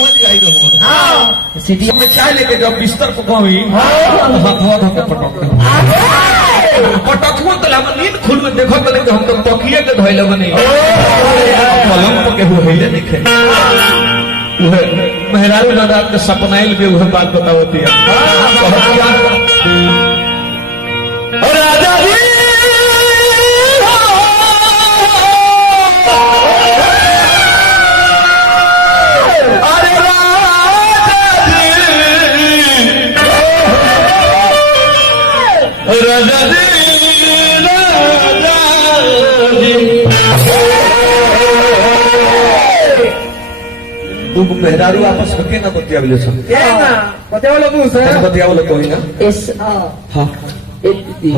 पहुंच गई तो सीधी में चाय लेके जब बिस्तर को गई हाथवा धोके पटकू तो हम नींद खुल में देखो तो हम तो तकिए के धइले बनी पलंग पे के होइले दिखे मेहरारू दादा के सपनाइल भी वह बात बतावती है राजा जी तुम मेहरारू आपस में के ना बतियावले छ क्या ना बतियावले मुझसे बतियावले कोई ना एस हां एटी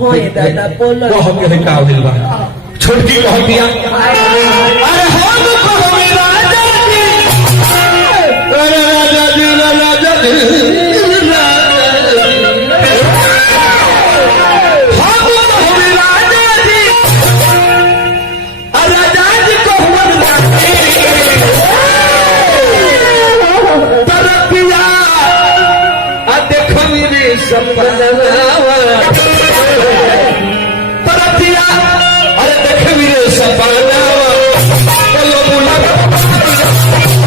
हो ये दादा बोल वो हम के का होइल बा छोटकी कह दिया अरे हम को राजा जी अरे राजा जी राजा जी परतिया अरे देख मेरे सपना बोलो बोला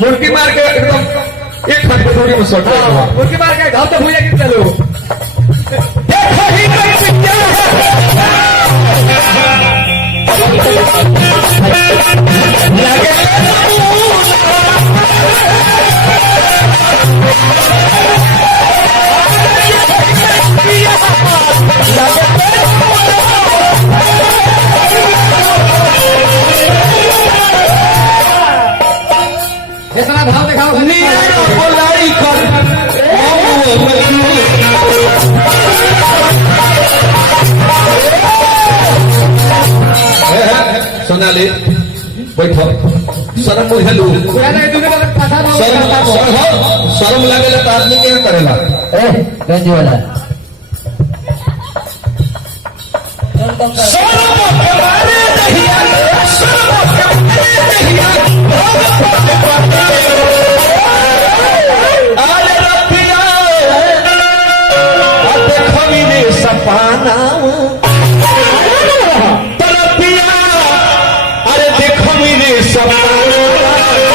मुर्गी मार के एकदम एक हाथ पे थोड़ी मुसट मुर्गी मार के घाव तो भूया कि चलो देखो ही नहीं क्या इतना भाव दिखाओ बोलाई कर सोनाली बैठो शर्म बुझलू शर्म लगेला तो आदमी क्या करेला गंज वाला सपना तरपिया अरे देखो मेरे सपना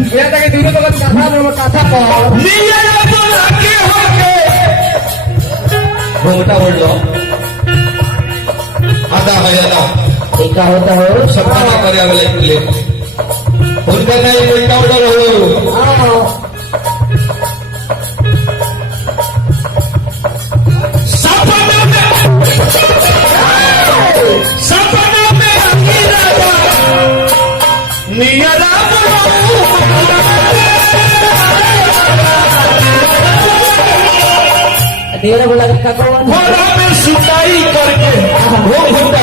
ये तक दूर तो काथा पर नियरा बोला के होके घूमटा बोलो आधा है आधा क्या होता हो सबका ना करे अगले के लिए उनका नहीं उल्टा उल्टा रहो सपना में अंगीरा नियरा बोला क्या कौन घोड़ा में सुताई करके वो घोड़ा